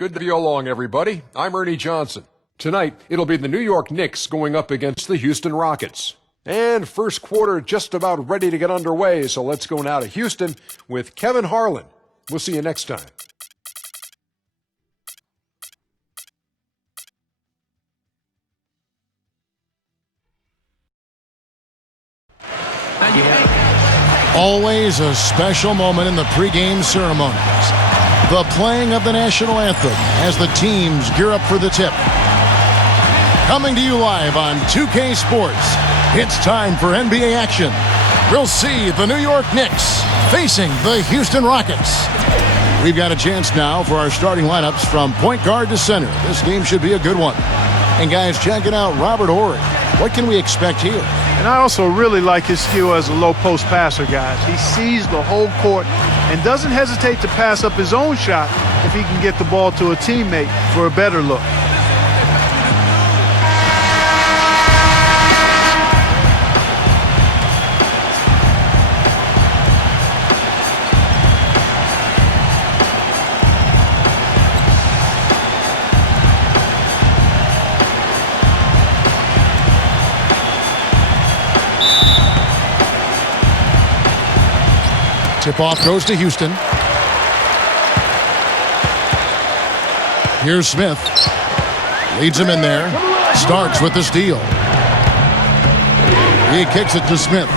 Good to be along, everybody. I'm Ernie Johnson. Tonight, it'll be the New York Knicks going up against the Houston Rockets. And first quarter just about ready to get underway, so let's go now to Houston with Kevin Harlan. We'll see you next time. Always a special moment in the pregame ceremonies. The playing of the national anthem as the teams gear up for the tip. Coming to you live on 2K Sports, it's time for NBA action. We'll see the New York Knicks facing the Houston Rockets. We've got a chance now for our starting lineups from point guard to center. This game should be a good one. And guys, checking out Robert Horry. What can we expect here? And I also really like his skill as a low post passer, guys. He sees the whole court and doesn't hesitate to pass up his own shot if he can get the ball to a teammate for a better look. Tip-off goes to Houston. Here's Smith. Leads him in there. Starks with the steal. He kicks it to Smith.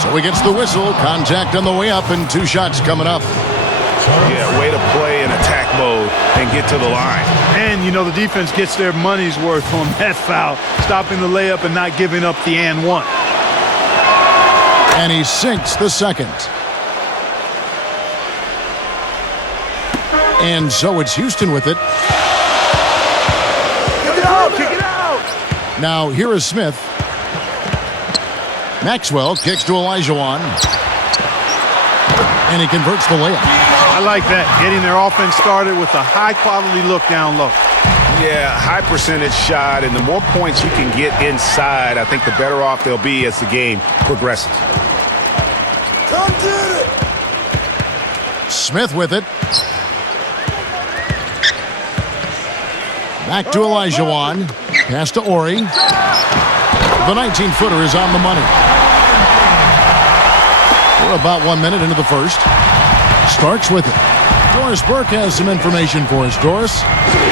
So he gets the whistle. Contact on the way up and 2 shots coming up. Yeah, way to play in attack mode and get to the line. And, you know, the defense gets their money's worth on that foul, stopping the layup and not giving up the and one. And he sinks the second. And so it's Houston with it. Kick it out! Kick it out! Now here is Smith. Maxwell kicks to Olajuwon. And he converts the layup. I like that, getting their offense started with a high-quality look down low. Yeah, high percentage shot, and the more points you can get inside, I think the better off they'll be as the game progresses. Come get it! Smith with it. Back to Olajuwon. Pass to Ori. The 19-footer is on the money. We're about 1 minute into the first. Starks with it. Doris Burke has some information for us. Doris?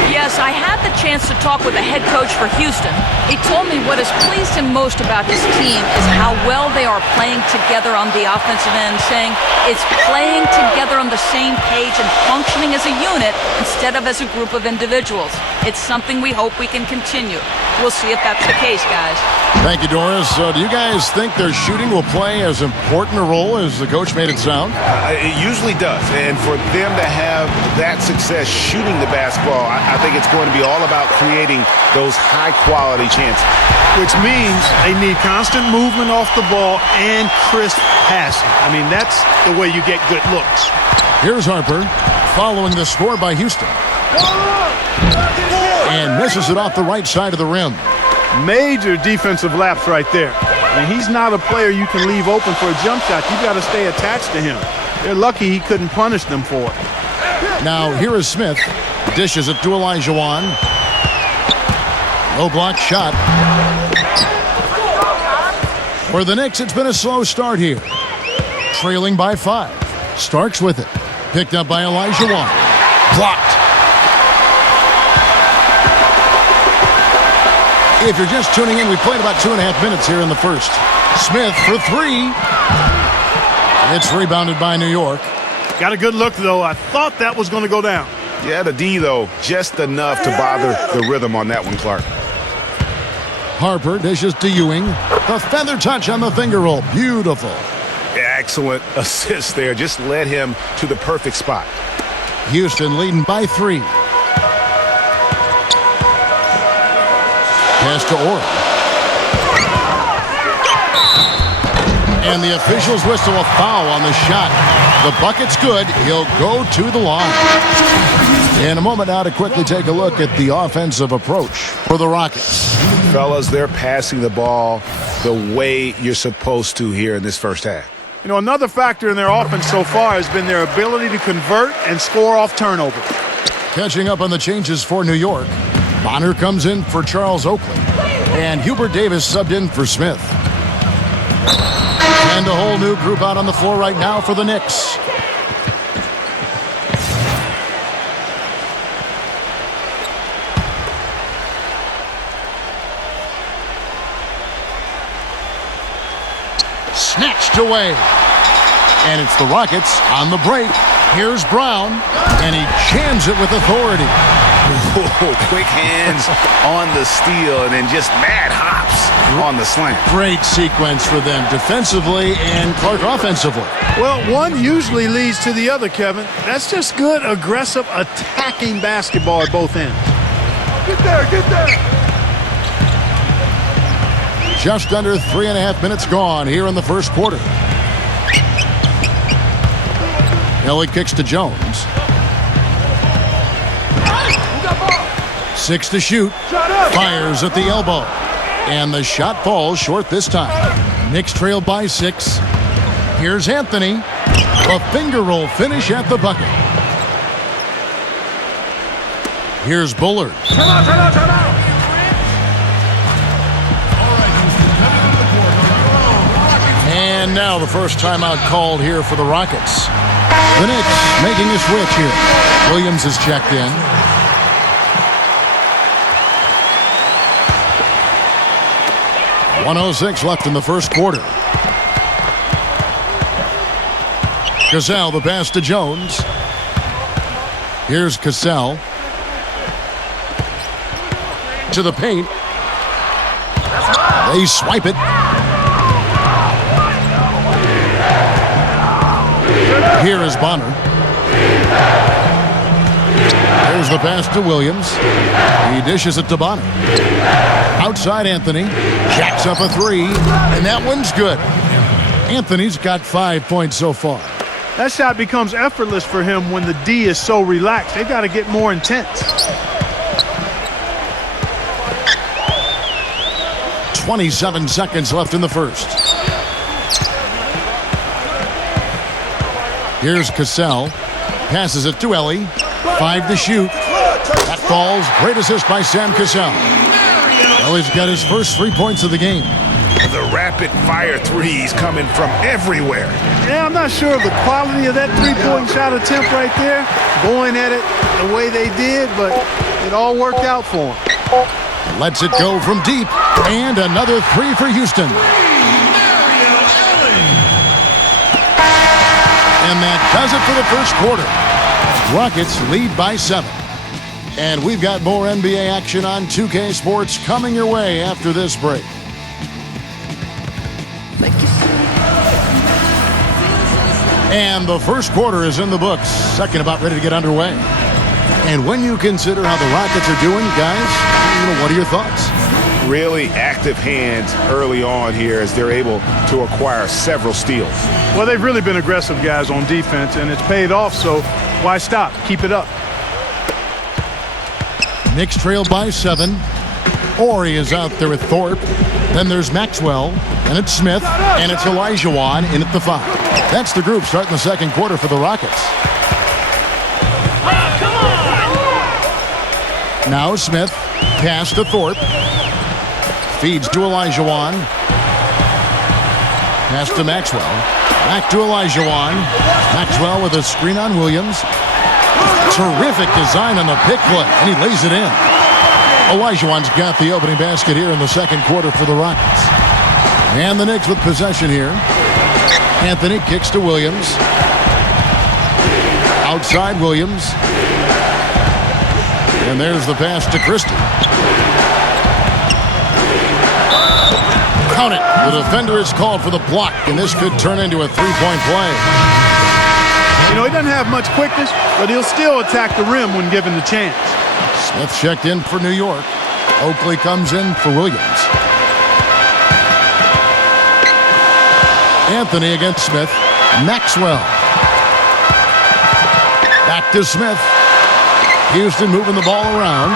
Yes, I had the chance to talk with the head coach for Houston. He told me what has pleased him most about his team is how well they are playing together on the offensive end, saying it's playing together on the same page and functioning as a unit instead of as a group of individuals. It's something we hope we can continue. We'll see if that's the case, guys. Thank you, Doris. Do you guys think their shooting will play as important a role as the coach made it sound? It usually does, and for them to have that success shooting the basketball, I think it's going to be all about creating those high-quality chances. Which means they need constant movement off the ball and crisp passing. I mean, that's the way you get good looks. Here's Harper following the score by Houston. And misses it off the right side of the rim. Major defensive lapse right there. I mean, he's not a player you can leave open for a jump shot. You've got to stay attached to him. They're lucky he couldn't punish them for it. Now here is Smith. Dishes it to Olajuwon. Low block shot. For the Knicks, it's been a slow start here. Trailing by 5. Starks with it. Picked up by Olajuwon. Blocked. If you're just tuning in, we played about 2.5 minutes here in the first. Smith for 3. It's rebounded by New York. Got a good look, though. I thought that was going to go down. Yeah, the D, though, just enough to bother the rhythm on that one, Clark. Harper dishes to Ewing. The feather touch on the finger roll. Beautiful. Excellent assist there. Just led him to the perfect spot. Houston leading by 3. Pass to Ori. And the officials whistle a foul on the shot. The bucket's good. He'll go to the line. In a moment now to quickly take a look at the offensive approach for the Rockets. Fellas, they're passing the ball the way you're supposed to here in this first half. You know, another factor in their offense so far has been their ability to convert and score off turnovers. Catching up on the changes for New York. Bonner comes in for Charles Oakley. And Hubert Davis subbed in for Smith. And a whole new group out on the floor right now for the Knicks. Snatched away. And it's the Rockets on the break. Here's Brown, and he jams it with authority. Whoa, quick hands on the steal and then just mad hops on the slant. Great sequence for them defensively and Clark offensively. Well, one usually leads to the other, Kevin. That's just good, aggressive, attacking basketball at both ends. Get there, get there. Just under 3.5 minutes gone here in the first quarter. Ellie kicks to Jones. 6 to shoot. Fires at the elbow. And the shot falls short this time. Knicks trail by 6. Here's Anthony. A finger roll finish at the bucket. Here's Bullard. Time out. And now the first timeout called here for the Rockets. The Knicks making a switch here. Williams is checked in. .106 left in the first quarter. Cassell, the pass to Jones. Here's Cassell. To the paint. They swipe it. Here is Bonner. There's the pass to Williams. He dishes it to Bonner. Outside Anthony. Jacks up a 3. And that one's good. Anthony's got 5 points so far. That shot becomes effortless for him when the D is so relaxed. They've got to get more intense. 27 seconds left in the first. Here's Cassell. Passes it to Ellie. 5 to shoot. That falls. Great assist by Sam Cassell. Ellie's got his first 3 points of the game. The rapid-fire threes coming from everywhere. Yeah, I'm not sure of the quality of that three-point shot attempt right there. Going at it the way they did, but it all worked out for him. Lets it go from deep. And another 3 for Houston. And that does it for the first quarter. Rockets lead by 7. And we've got more NBA action on 2K Sports coming your way after this break. And the first quarter is in the books. Second about ready to get underway. And when you consider how the Rockets are doing, guys, what are your thoughts? Really active hands early on here as they're able to acquire several steals. Well, they've really been aggressive guys on defense, and it's paid off, so why stop? Keep it up. Knicks trail by 7. Ori is out there with Thorpe. Then there's Maxwell, and it's Smith, and it's Olajuwon in at the 5. That's the group starting the second quarter for the Rockets. Now Smith, pass to Thorpe. Feeds to Olajuwon. Pass to Maxwell. Back to Olajuwon. Maxwell with a screen on Williams. Terrific design on the pick play, and he lays it in. Olajuwon's got the opening basket here in the second quarter for the Rockets. And the Knicks with possession here. Anthony kicks to Williams. Outside Williams. And there's the pass to Christie. Count it. The defender is called for the block, and this could turn into a three-point play. You know, he doesn't have much quickness, but he'll still attack the rim when given the chance. Smith checked in for New York. Oakley comes in for Williams. Anthony against Smith. Maxwell. Back to Smith. Houston moving the ball around.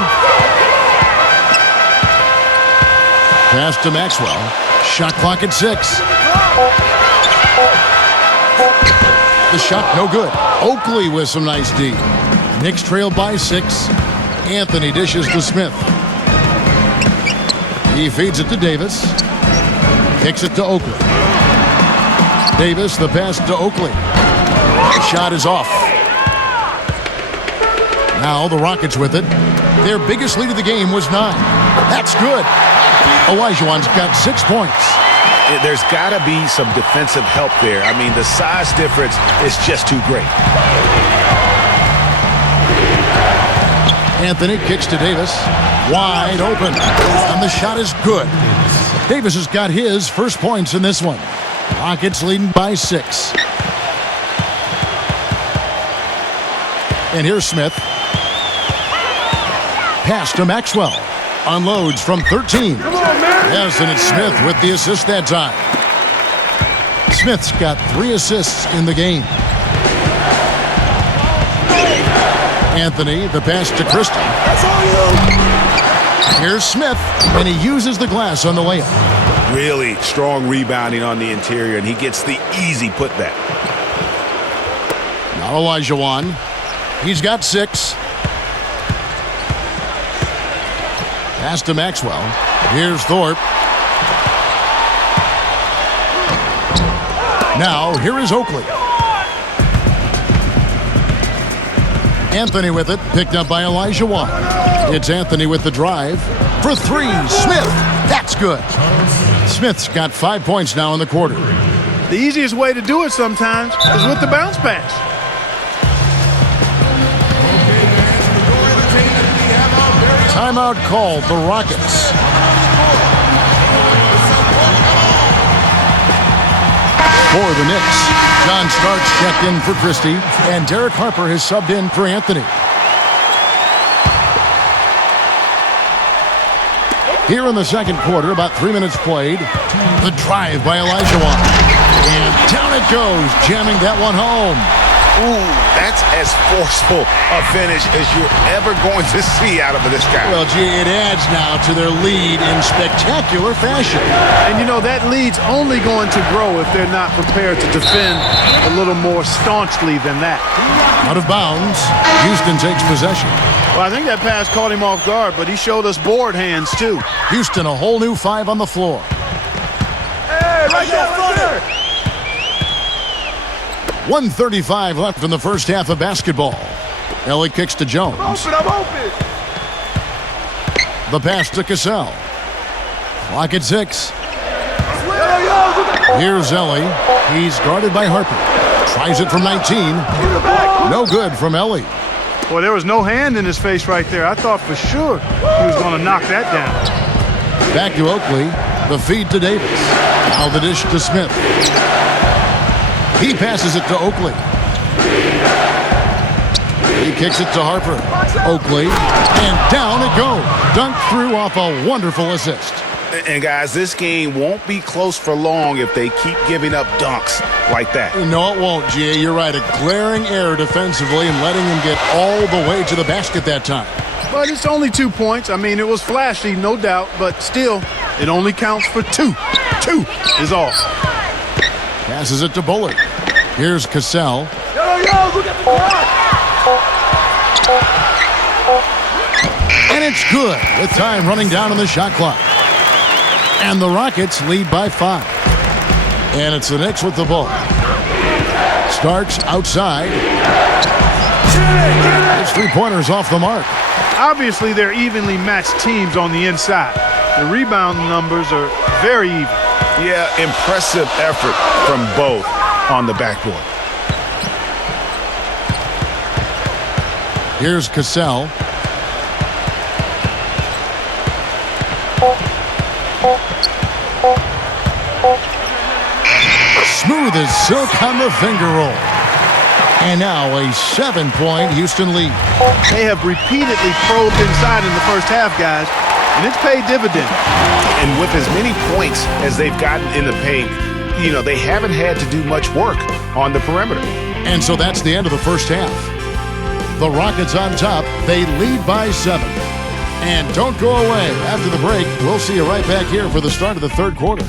Pass to Maxwell. Shot clock at 6. The shot no good. Oakley with some nice D. Knicks trail by 6. Anthony dishes to Smith. He feeds it to Davis. Kicks it to Oakley. Davis, the pass to Oakley. The shot is off. Now the Rockets with it. Their biggest lead of the game was 9. That's good. Olajuwon's got 6 points. There's got to be some defensive help there. I mean, the size difference is just too great. Anthony kicks to Davis. Wide open. And the shot is good. Davis has got his first points in this one. Rockets leading by 6. And here's Smith. Pass to Maxwell. Unloads from 13. Yes, and it's Smith with the assist that time. Smith's got 3 assists in the game. Anthony, the pass to Christie. Here's Smith, and he uses the glass on the layup. Really strong rebounding on the interior, and he gets the easy putback. Now Olajuwon. He's got 6. Pass to Maxwell. Here's Thorpe. Now, here is Oakley. Anthony with it, picked up by Olajuwon. It's Anthony with the drive. For 3, Smith. That's good. Smith's got 5 points now in the quarter. The easiest way to do it sometimes is with the bounce pass. Timeout called, the Rockets. For the Knicks, John Starks checked in for Christie, and Derek Harper has subbed in for Anthony. Here in the second quarter, about 3 minutes played, the drive by Olajuwon. And down it goes, jamming that one home. Ooh, that's as forceful a finish as you're ever going to see out of this guy. Well, gee, it adds now to their lead in spectacular fashion. And you know, that lead's only going to grow if they're not prepared to defend a little more staunchly than that. Out of bounds, Houston takes possession. Well, I think that pass caught him off guard, but he showed us board hands, too. Houston, a whole new 5 on the floor. Hey, right there, right there. 1:35 left in the first half of basketball. Ellie kicks to Jones. I'm open. The pass to Cassell. Clock at 6. Here's Ellie. He's guarded by Harper. Tries it from 19. No good from Ellie. Well, there was no hand in his face right there. I thought for sure he was going to knock that down. Back to Oakley. The feed to Davis. Now the dish to Smith. He passes it to Oakley. He kicks it to Harper. Oakley. And down it goes. Dunked through off a wonderful assist. And guys, this game won't be close for long if they keep giving up dunks like that. No, it won't, G.A. You're right. A glaring error defensively and letting him get all the way to the basket that time. But it's only 2 points. I mean, it was flashy, no doubt, but still, it only counts for 2. 2 is all. Passes it to Bullard. Here's Cassell. Look at the clock. And it's good with time running down on the shot clock. And the Rockets lead by 5. And it's the Knicks with the ball. Starks outside. His 3-pointers off the mark. Obviously, they're evenly matched teams on the inside. The rebound numbers are very even. Yeah, impressive effort from both on the backboard. Here's Cassell. Smooth as silk on the finger roll. And now a 7-point Houston lead. They have repeatedly probed inside in the first half, guys, and it's paid dividends. And with as many points as they've gotten in the paint, you know, they haven't had to do much work on the perimeter. And so that's the end of the first half. The Rockets on top. They lead by 7. And don't go away. After the break, we'll see you right back here for the start of the third quarter.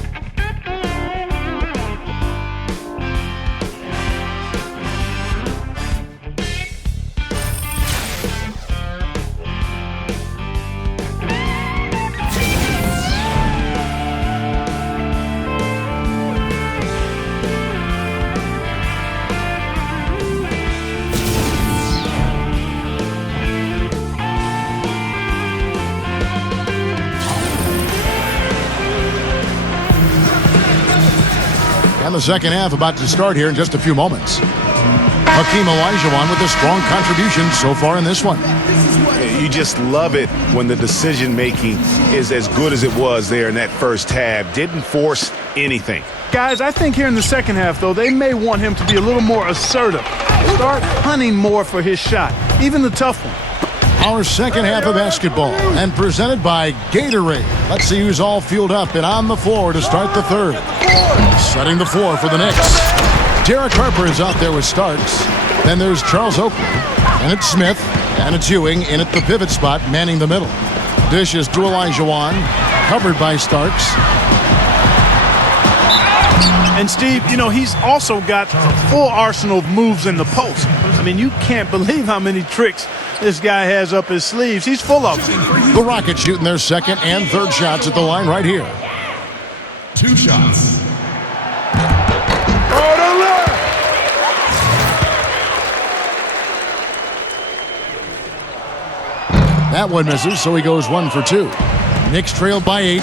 And the second half about to start here in just a few moments. Hakeem Olajuwon with a strong contribution so far in this one. You just love it when the decision-making is as good as it was there in that first half. Didn't force anything. Guys, I think here in the second half, though, they may want him to be a little more assertive. Start hunting more for his shot, even the tough one. Our second half of basketball, and presented by Gatorade. Let's see who's all fueled up and on the floor to start the third. Setting the floor for the Knicks. Derek Harper is out there with Starks. Then there's Charles Oakley. And it's Smith. And it's Ewing in at the pivot spot, manning the middle. Dishes to Olajuwon. Covered by Starks. And Steve, you know, he's also got a full arsenal of moves in the post. I mean, you can't believe how many tricks this guy has up his sleeves. He's full of them. The Rockets shooting their second and third shots at the line right here. 2 shots. That one misses, so he goes 1 for 2. Knicks trail by 8.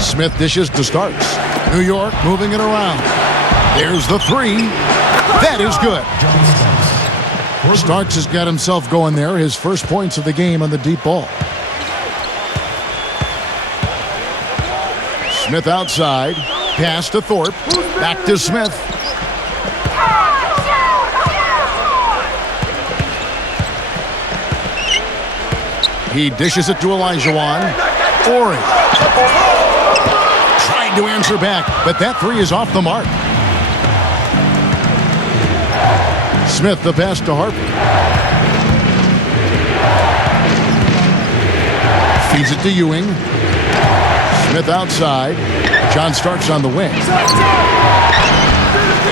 Smith dishes to Starks. New York moving it around. There's the 3. That is good. Starks has got himself going there. His first points of the game on the deep ball. Smith outside. Pass to Thorpe. Back to Smith. He dishes it to Olajuwon. Ori tried to answer back, but that 3 is off the mark. Smith the pass to Harper. Feeds it to Ewing. Smith outside. John Starks on the wing.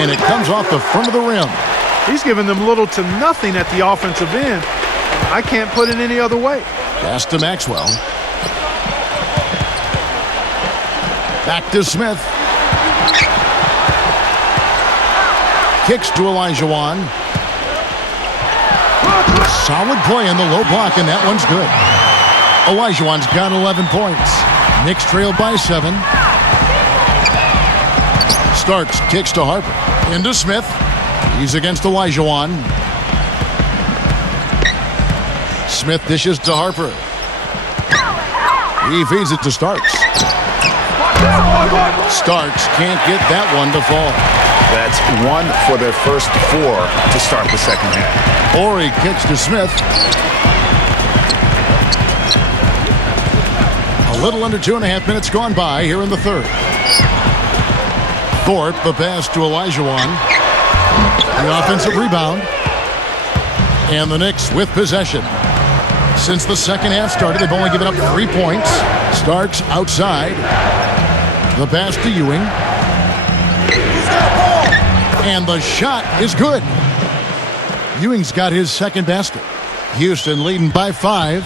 And it comes off the front of the rim. He's giving them little to nothing at the offensive end. I can't put it any other way. Pass to Maxwell. Back to Smith. Kicks to Olajuwon. Solid play in the low block, and that one's good. Olajuwon's got 11 points. Knicks trail by 7. Starks kicks to Harper. Into Smith. He's against Olajuwon. Smith dishes to Harper. He feeds it to Starks. Starks can't get that one to fall. That's 1 for their first 4 to start the second half. Ori kicks to Smith. A little under 2.5 minutes gone by here in the third. Thorpe, the pass to Olajuwon. The offensive rebound. And the Knicks with possession. Since the second half started, they've only given up 3 points. Starks outside. The pass to Ewing. And the shot is good. Ewing's got his second basket. Houston leading by 5.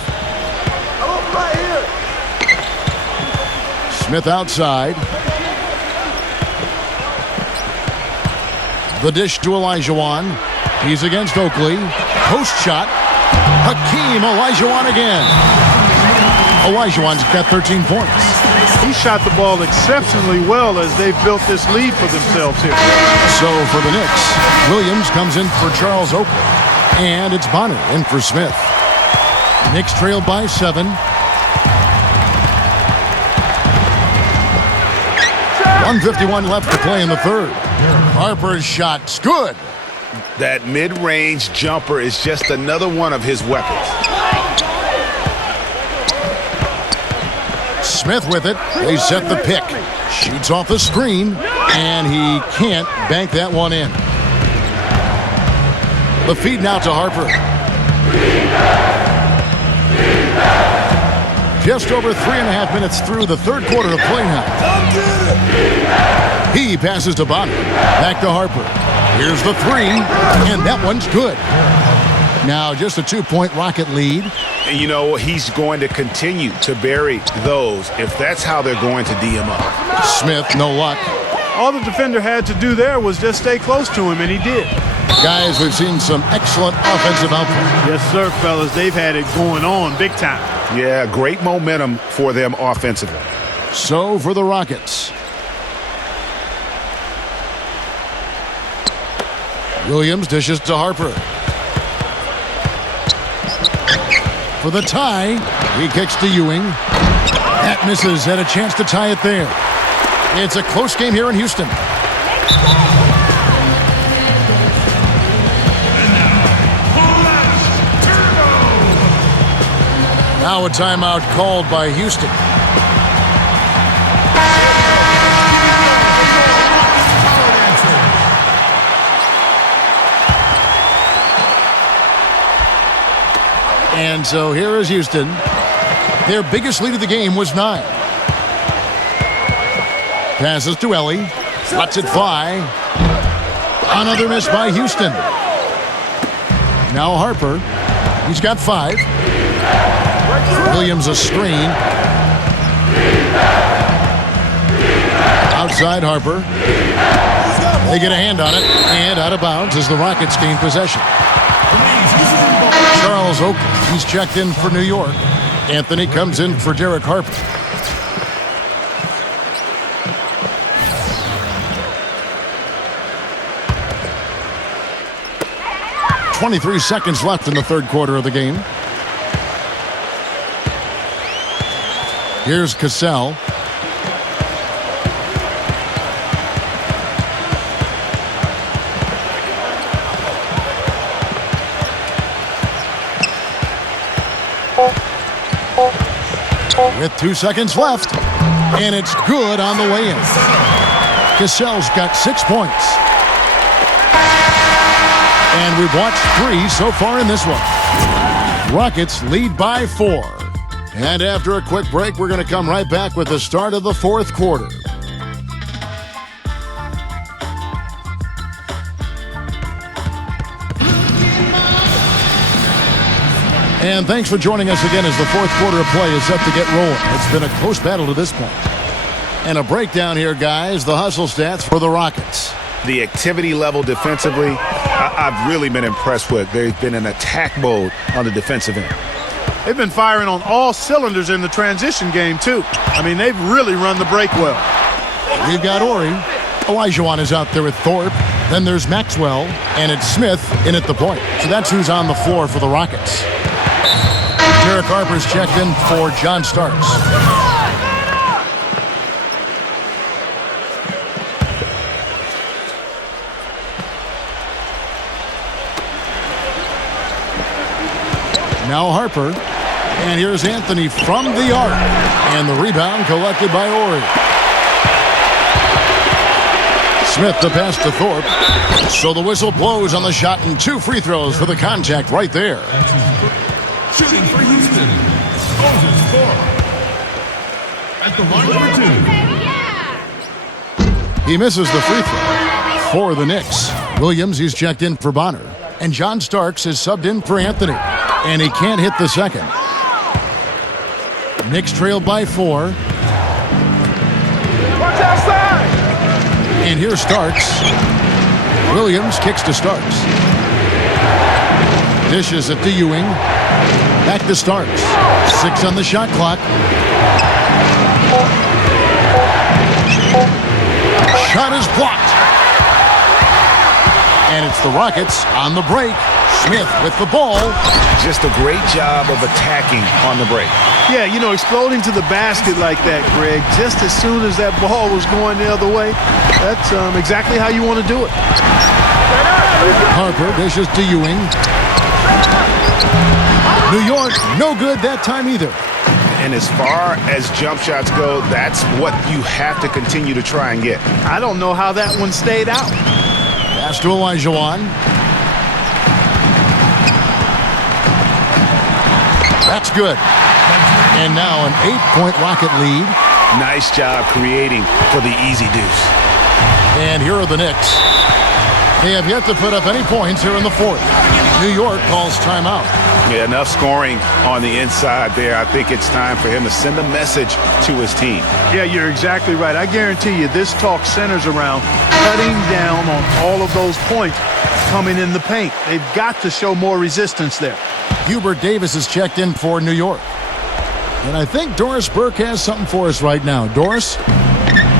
Smith outside. The dish to Olajuwon. He's against Oakley. Post shot. Hakeem Olajuwon again. Olajuwon's got 13 points. He shot the ball exceptionally well as they've built this lead for themselves here. So for the Knicks, Williams comes in for Charles Oakley. And it's Bonner in for Smith. Knicks trail by 7. 1:51 left to play in the third. Harper's shot's good. That mid-range jumper is just another one of his weapons. Smith with it. They set the pick. Shoots off the screen, and he can't bank that one in. The feed now to Harper. Just over 3.5 minutes through the third quarter of play now. He passes to Bonner. Back to Harper. Here's the 3, and that one's good. Now just a 2-point Rocket lead. And you know, he's going to continue to bury those if that's how they're going to D him up. Smith, no luck. All the defender had to do there was just stay close to him, and he did. Guys, we've seen some excellent offensive output. Yes, sir, fellas. They've had it going on big time. Yeah, great momentum for them offensively. So for the Rockets, Williams dishes to Harper. For the tie, he kicks to Ewing. That misses, and a chance to tie it there. It's a close game here in Houston. Now a timeout called by Houston. And so here is Houston. Their biggest lead of the game was 9. Passes to Ellie. Lets it fly. Another miss by Houston. Now Harper. He's got 5. Williams a screen. Outside Harper. They get a hand on it. And out of bounds as the Rockets gain possession. Charles Oakley. He's checked in for New York. Anthony comes in for Derek Harper. .23 seconds left in the third quarter of the game. Here's Cassell. With 2 seconds left, and it's good on the way in. Cassell's got 6 points. And we've watched 3 so far in this one. Rockets lead by 4. And after a quick break, we're going to come right back with the start of the fourth quarter. And thanks for joining us again as the fourth quarter of play is set to get rolling. It's been a close battle to this point. And a breakdown here, guys. The hustle stats for the Rockets. The activity level defensively, I've really been impressed with. There's been an attack mode on the defensive end. They've been firing on all cylinders in the transition game, too. I mean, they've really run the break well. We've got Ori. Olajuwon is out there with Thorpe. Then there's Maxwell, and it's Smith in at the point. So that's who's on the floor for the Rockets. Derek Harper's checked in for John Starks. Now Harper. And here's Anthony from the arc. And the rebound collected by Ori. Smith the pass to Thorpe. So the whistle blows on the shot and 2 free throws for the contact right there. Shooting for Houston, Moses Thorpe. At the line for 2. He misses the free throw for the Knicks. Williams, he's checked in for Bonner. And John Starks is subbed in for Anthony. And he can't hit the second. Knicks trailed by 4. Watch outside! And here's Starks. Williams kicks to Starks. Dishes it to Ewing. Back to Starks. 6 on the shot clock. Shot is blocked. And it's the Rockets on the break. Smith with the ball. Just a great job of attacking on the break. Yeah, you know, exploding to the basket like that, Greg, just as soon as that ball was going the other way, that's exactly how you want to do it. Harper dishes to Ewing. New York, no good that time either. And as far as jump shots go, that's what you have to continue to try and get. I don't know how that one stayed out. Pass to Olajuwon. That's good. And now an 8-point Rocket lead. Nice job creating for the easy deuce. And here are the Knicks. They have yet to put up any points here in the fourth. New York calls timeout. Yeah, enough scoring on the inside there. I think it's time for him to send a message to his team. Yeah, you're exactly right. I guarantee you this talk centers around cutting down on all of those points coming in the paint. They've got to show more resistance there. Hubert Davis is checked in for New York. And I think Doris Burke has something for us right now. Doris?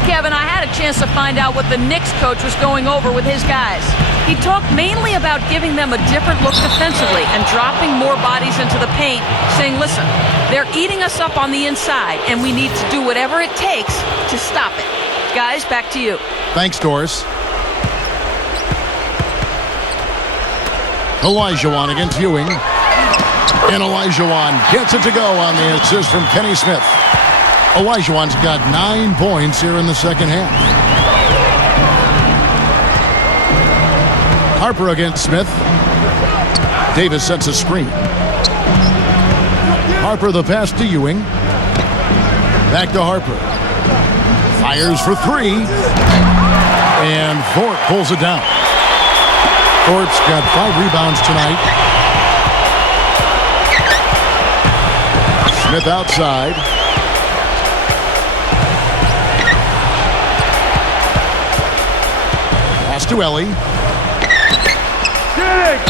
Kevin, I had a chance to find out what the Knicks coach was going over with his guys. He talked mainly about giving them a different look defensively and dropping more bodies into the paint, saying, listen, they're eating us up on the inside, and we need to do whatever it takes to stop it. Guys, back to you. Thanks, Doris. Olajuwon against Ewing. And Olajuwon gets it to go on the assist from Kenny Smith. Olajuwon's got 9 points here in the second half. Harper against Smith. Davis sets a screen. Harper the pass to Ewing. Back to Harper. Fires for 3. And Thorpe pulls it down. Thorpe's got 5 rebounds tonight. Smith outside. Pass to Ellie.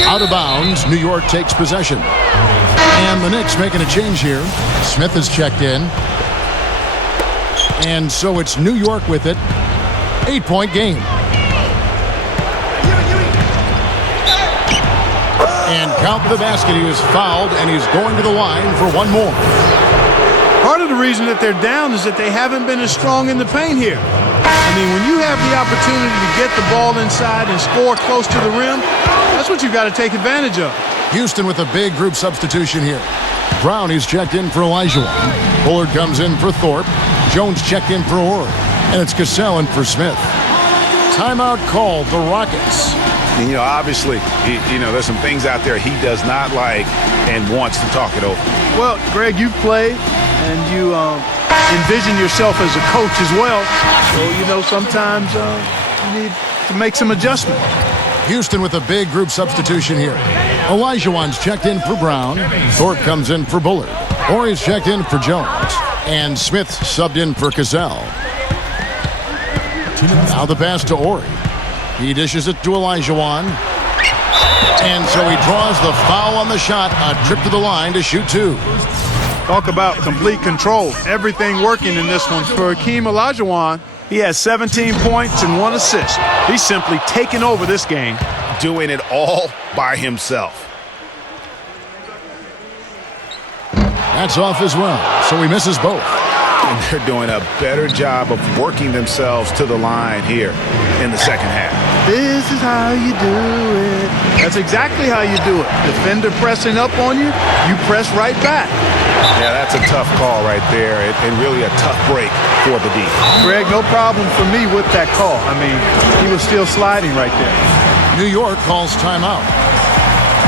Out of bounds. New York takes possession. And the Knicks making a change here. Smith is checked in. And so it's New York with it. 8-point game. And count the basket. He was fouled, and he's going to the line for one more. Part of the reason that they're down is that they haven't been as strong in the paint here. I mean, when you have the opportunity to get the ball inside and score close to the rim, that's what you've got to take advantage of. Houston with a big group substitution here. Brown is checked in for Olajuwon. Bullard comes in for Thorpe. Jones checked in for Orr. And it's Cassell in for Smith. Timeout called, the Rockets. And, obviously, there's some things out there he does not like and wants to talk it over. Well, Greg, you've played and you envision yourself as a coach as well. So, sometimes you need to make some adjustments. Houston with a big group substitution here. Olajuwon's checked in for Brown. Thorpe comes in for Bullard. Horry's checked in for Jones. And Smith subbed in for Cassell. Now the pass to Horry. He dishes it to Olajuwon. And so he draws the foul on the shot. A trip to the line to shoot 2. Talk about complete control. Everything working in this one for Hakeem Olajuwon. He has 17 points and 1 assist. He's simply taken over this game. Doing it all by himself. That's off as well, so he misses both. And they're doing a better job of working themselves to the line here in the second half. This is how you do it. That's exactly how you do it. Defender pressing up on you, you press right back. Yeah, that's a tough call right there, and really a tough break for the D. Greg, no problem for me with that call. I mean, he was still sliding right there. New York calls timeout.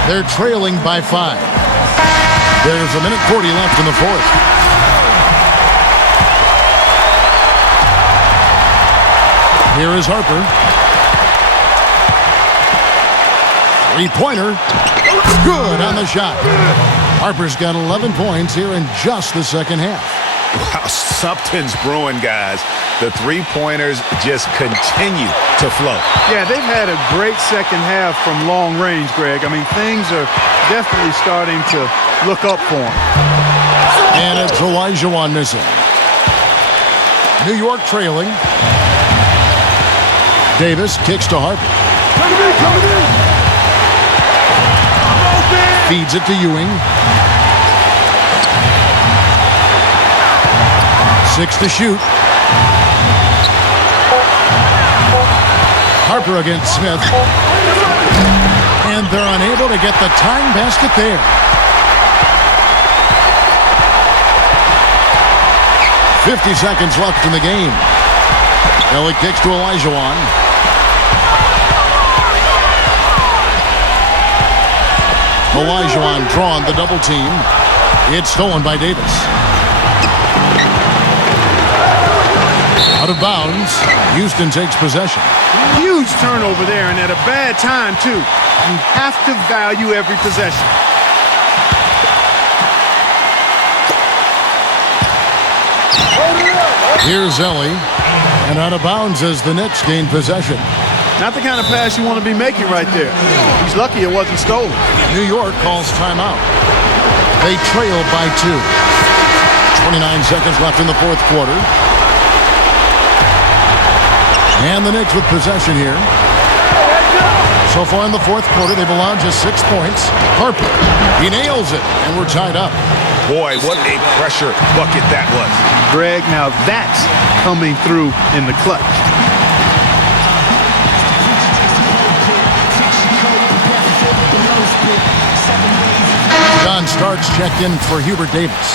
They're trailing by 5. There's a minute 40 left in the fourth. Here is Harper. 3-pointer. Good on the shot. Harper's got 11 points here in just the second half. Wow, something's brewing, guys. The 3-pointers just continue to flow. Yeah, they've had a great second half from long range, Greg. I mean, things are definitely starting to look up for them. And it's Olajuwon missing. New York trailing. Davis kicks to Harper. Feeds it to Ewing. 6 to shoot. Harper against Smith. And they're unable to get the tying basket there. .50 seconds left in the game. Ellie kicks to Olajuwon. Olajuwon drawn the double team. It's stolen by Davis. Out of bounds. Houston takes possession. Huge turnover there, and at a bad time, too. You have to value every possession. Here's Ellie. And out of bounds as the Knicks gain possession. Not the kind of pass you want to be making right there. He's lucky it wasn't stolen. New York calls timeout. They trail by 2. 29 seconds left in the fourth quarter. And the Knicks with possession here. So far in the fourth quarter, they've allowed just 6 points. Harper, he nails it, and we're tied up. Boy, what a pressure bucket that was. Greg, now that's coming through in the clutch. John Starks checked in for Hubert Davis.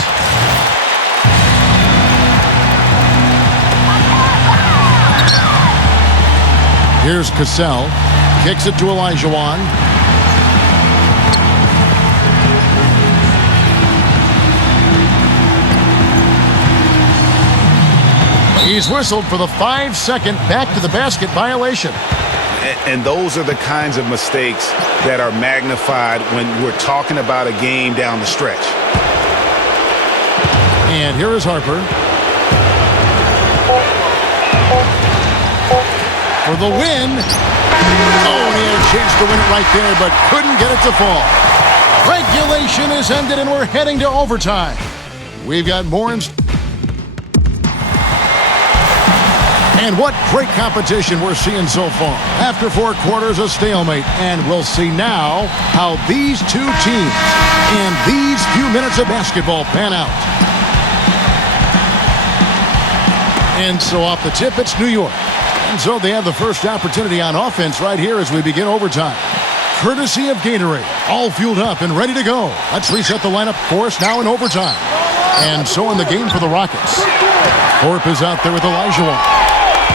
Here's Cassell. Kicks it to Olajuwon. He's whistled for the 5-second back-to-the-basket violation. And those are the kinds of mistakes that are magnified when we're talking about a game down the stretch. And here is Harper. For the win. Oh, he had a chance to win it right there, but couldn't get it to fall. Regulation is ended, and we're heading to overtime. We've got more in... And what great competition we're seeing so far. After 4 quarters, a stalemate. And we'll see now how these two teams and these few minutes of basketball pan out. And so off the tip, it's New York. And so they have the first opportunity on offense right here as we begin overtime. Courtesy of Gatorade. All fueled up and ready to go. Let's reset the lineup for us now in overtime. And so in the game for the Rockets. Thorpe is out there with Olajuwon.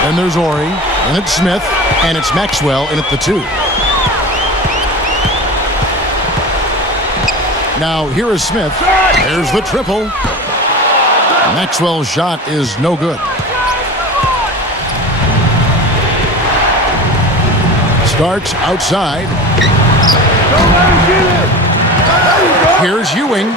Then there's Ori, and it's Smith, and it's Maxwell in at the 2. Now here is Smith. There's the triple. Maxwell's shot is no good. Starks outside. Here's Ewing.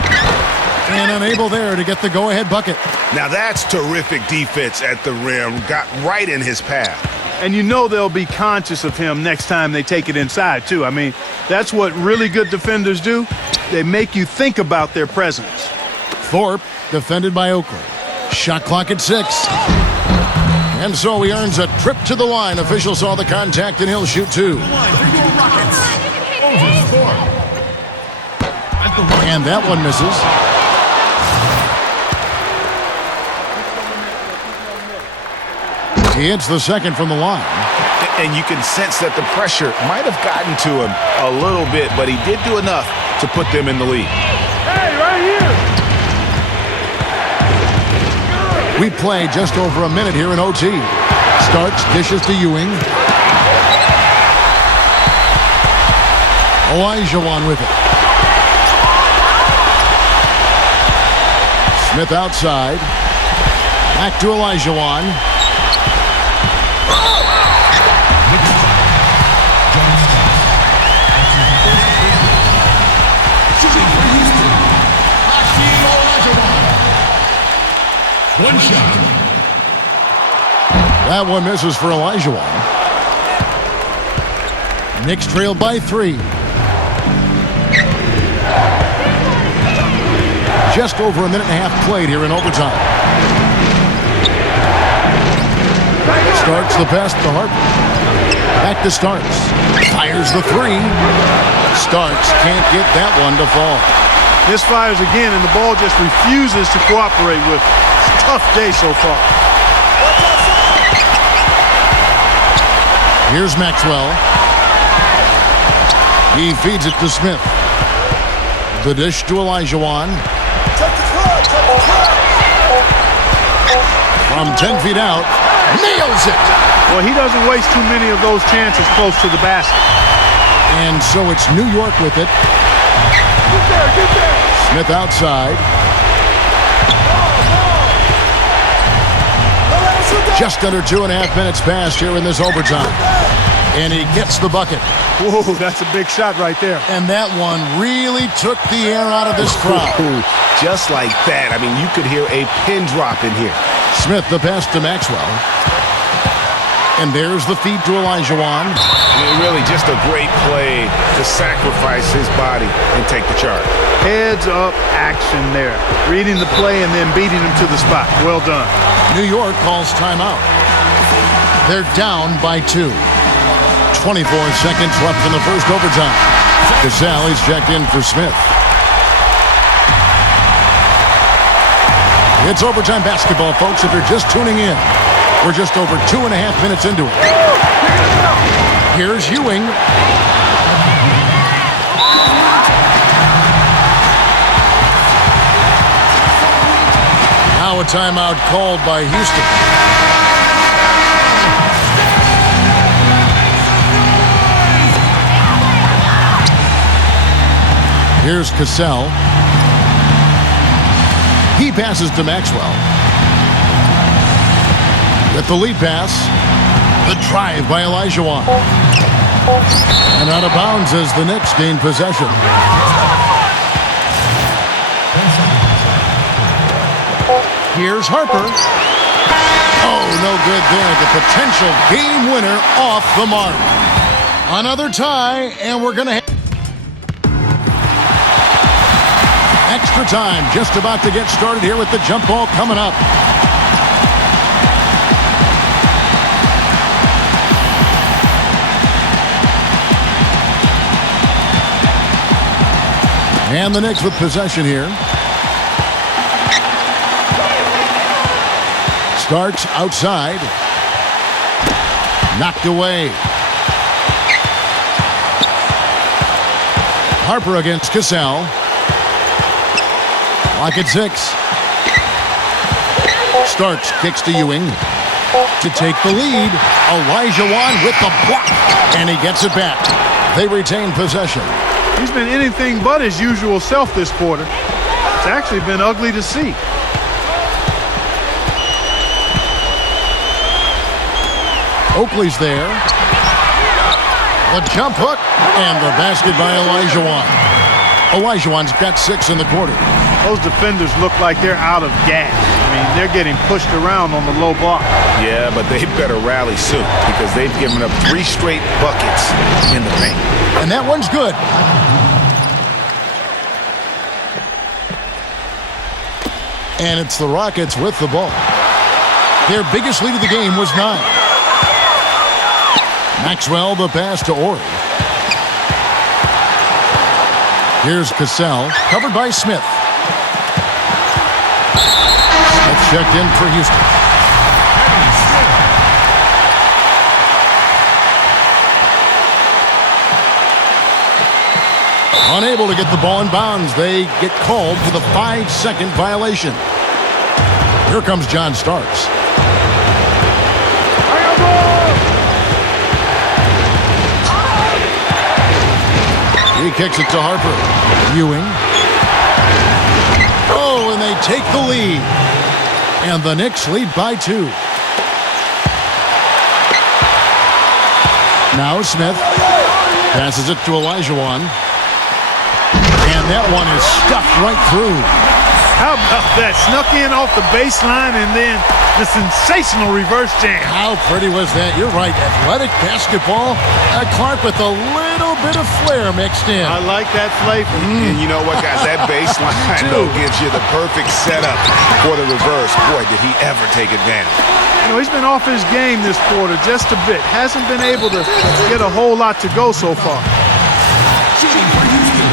And unable there to get the go-ahead bucket. Now that's terrific defense at the rim. Got right in his path. And you know they'll be conscious of him next time they take it inside, too. I mean, that's what really good defenders do. They make you think about their presence. Thorpe defended by Oakley. Shot clock at 6. And so he earns a trip to the line. Official saw the contact, and he'll shoot 2. And that one misses. He hits the second from the line. And you can sense that the pressure might have gotten to him a little bit, but he did do enough to put them in the lead. Hey, right here! We play just over a minute here in OT. Starks dishes to Ewing. Olajuwon with it. Smith outside. Back to Olajuwon. One shot. That one misses for Olajuwon. Knicks trailed by 3. Just over a minute and a half played here in overtime. Starks the pass to Harper. Back to Starks. Fires the 3. Starks can't get that one to fall. Misfires again, and the ball just refuses to cooperate with it. Tough day so far. Here's Maxwell. He feeds it to Smith. The dish to Olajuwon. From 10 feet out, nails it. Well, he doesn't waste too many of those chances close to the basket. And so it's New York with it. Get there! Smith outside. Just under 2.5 minutes passed here in this overtime. And he gets the bucket. Whoa, that's a big shot right there. And that one really took the air out of this crowd. Just like that. I mean, you could hear a pin drop in here. Smith the pass to Maxwell. And there's the feed to Olajuwon. Really just a great play to sacrifice his body and take the charge. Heads up action there. Reading the play and then beating him to the spot. Well done. New York calls timeout. They're down by 2. 24 seconds left in the first overtime. Cassell is checked in for Smith. It's overtime basketball, folks, if you're just tuning in. We're just over 2.5 minutes into it. Here's Ewing. Now a timeout called by Houston. Here's Cassell. He passes to Maxwell. With the lead pass, the drive by Olajuwon. And out of bounds as the Knicks gain possession. Here's Harper. Oh, no good there. The potential game winner off the mark. Another tie, and we're going to have extra time just about to get started here with the jump ball coming up. And the Knicks with possession here. Starts outside. Knocked away. Harper against Cassell. Lock at 6. Starks kicks to Ewing to take the lead. Olajuwon with the block, and he gets it back. They retain possession. He's been anything but his usual self this quarter. It's actually been ugly to see. Oakley's there. The jump hook, and the basket by Olajuwon. Olajuwon's got 6 in the quarter. Those defenders look like they're out of gas. I mean, they're getting pushed around on the low block. Yeah, but they better rally soon because they've given up 3 straight buckets in the paint. And that one's good. And it's the Rockets with the ball. Their biggest lead of the game was 9. Maxwell the pass to Ori. Here's Cassell, covered by Smith. Smith checked in for Houston. Unable to get the ball in bounds. They get called for the 5-second violation. Here comes John Starks. He kicks it to Harper. Ewing. Oh, and they take the lead. And the Knicks lead by 2. Now Smith passes it to Olajuwon. And that one is stuffed right through. How about that? Snuck in off the baseline and then the sensational reverse jam. How pretty was that? You're right. Athletic basketball. Clark with a little bit of flair mixed in. I like that flavor. And you know what, guys? That baseline, though, gives you the perfect setup for the reverse. Boy, did he ever take advantage. You know, he's been off his game this quarter just a bit. Hasn't been able to get a whole lot to go so far. Shooting for Houston,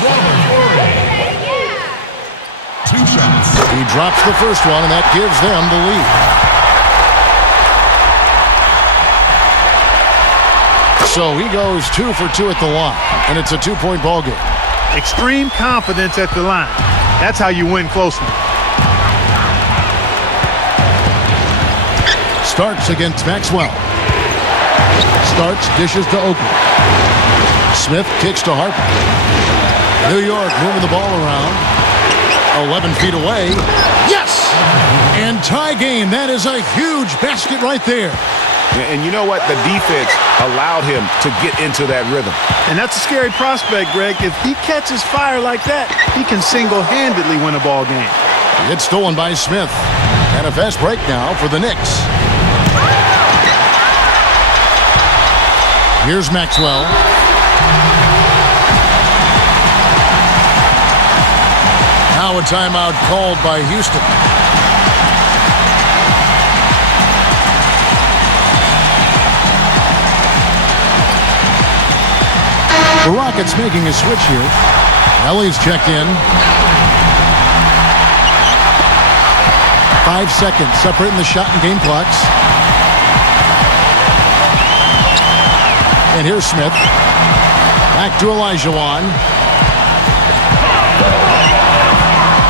Robert Horry. 2 shots. He drops the first one, and that gives them the lead. So he goes 2 for 2 at the line, and it's a 2-point ball game. Extreme confidence at the line. That's how you win close ones. Starks against Maxwell. Starks dishes to Oakley. Smith kicks to Harper. New York moving the ball around. 11 feet away. Yes! And tie game. That is a huge basket right there. And you know what? The defense allowed him to get into that rhythm. And that's a scary prospect, Greg. If he catches fire like that, he can single-handedly win a ball game. It's stolen by Smith. And a fast break now for the Knicks. Here's Maxwell. Now a timeout called by Houston. The Rockets making a switch here. Ellie's checked in. 5 seconds separating the shot and game clocks. And here's Smith. Back to Olajuwon.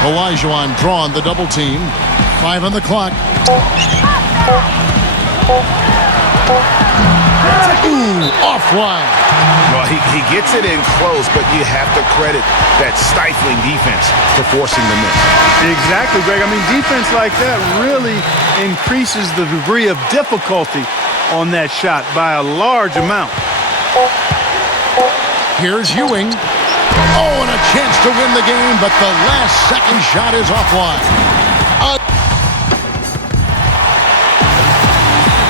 Olajuwon drawn the double team. 5 on the clock. Ooh, offline. Well, he gets it in close, but you have to credit that stifling defense for forcing the miss. Exactly, Greg. I mean, defense like that really increases the degree of difficulty on that shot by a large amount. Here's Ewing. Oh, and a chance to win the game, but the last second shot is offline.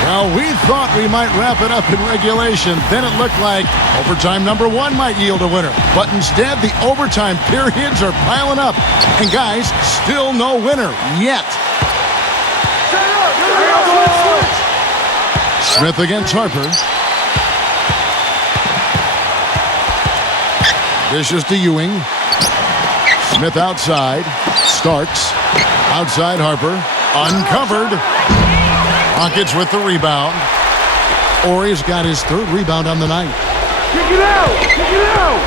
Well, we thought we might wrap it up in regulation. Then it looked like overtime number 1 might yield a winner. But instead, the overtime periods are piling up. And guys, still no winner yet. Smith against Harper. Dishes to Ewing. Smith outside. Starks. Outside Harper. Uncovered. Rockets with the rebound. Horry's got his 3rd rebound on the night. Kick it out! Kick it out!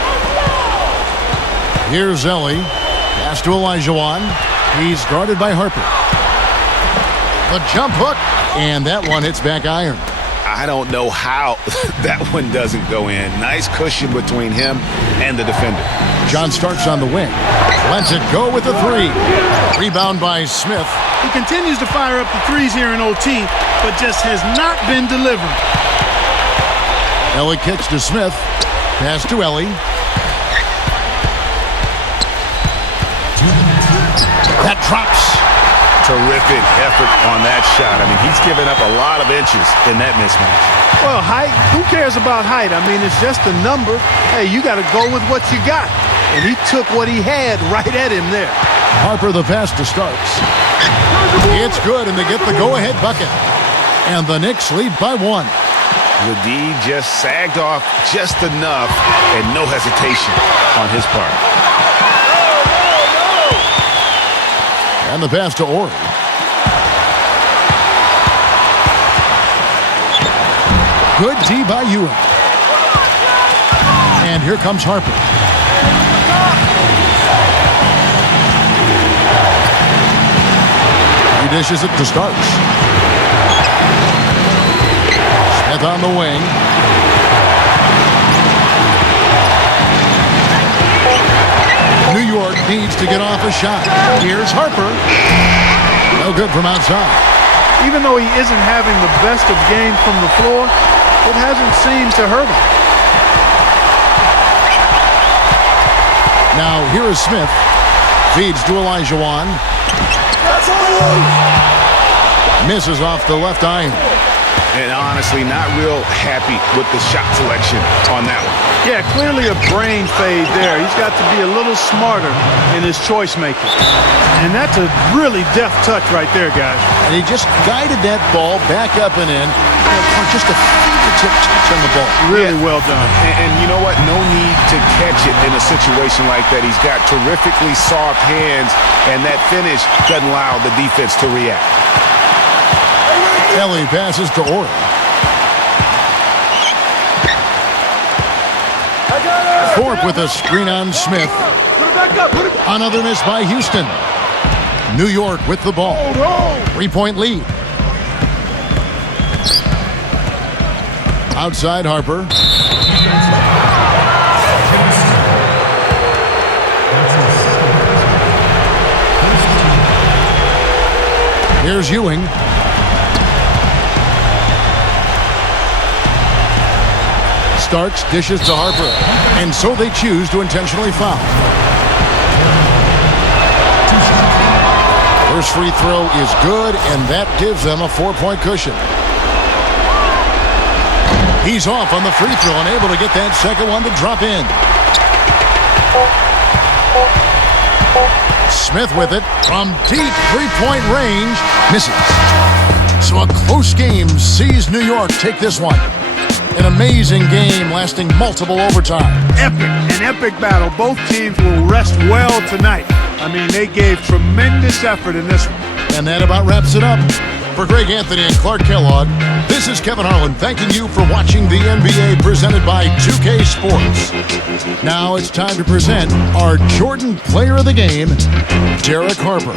Here's Ellie. Pass to Olajuwon. He's guarded by Harper. The jump hook. And that one hits back iron. I don't know how that one doesn't go in. Nice cushion between him and the defender. John Starks on the wing. Lets it go with the 3. Rebound by Smith. He continues to fire up the threes here in OT, but just has not been delivering. Ellie kicks to Smith. Pass to Ellie. That drops. Terrific effort on that shot. I mean, he's given up a lot of inches in that mismatch. Well, height, who cares about height? I mean, it's just a number. Hey, you got to go with what you got. And he took what he had right at him there. Harper the pass to Starks. It's good, and they get the go-ahead bucket. And the Knicks lead by 1. The D just sagged off just enough, and no hesitation on his part. And the pass to Horry. Good D by Ewing. And here comes Harper. He dishes it to Starks. Smith on the wing. New York needs to get off a shot. Here's Harper. No good from outside. Even though he isn't having the best of games from the floor, it hasn't seemed to hurt him. Now here is Smith. Feeds to Olajuwon. Misses off the left iron. And honestly, not real happy with the shot selection on that one. Yeah, clearly a brain fade there. He's got to be a little smarter in his choice making. And that's a really deft touch right there, guys. And he just guided that ball back up and in. Just a fingertip touch on the ball. Really well done. And you know what? No need to catch it in a situation like that. He's got terrifically soft hands, and that finish doesn't allow the defense to react. Ellie passes to Horry. Thorpe with a screen on Smith. Put it back up. Put it back. Another miss by Houston. New York with the ball. 3-point lead. Outside Harper. Here's Ewing. Starks dishes to Harper. And so they choose to intentionally foul. First free throw is good, and that gives them a 4-point cushion. He's off on the free throw and able to get that second one to drop in. Smith with it from deep 3-point range. Misses. So a close game sees New York take this one. An amazing game lasting multiple overtime. An epic battle. Both teams will rest well tonight. I mean, they gave tremendous effort in this one. And that about wraps it up. For Greg Anthony and Clark Kellogg, this is Kevin Harlan thanking you for watching the NBA presented by 2K Sports. Now it's time to present our Jordan Player of the Game, Derek Harper.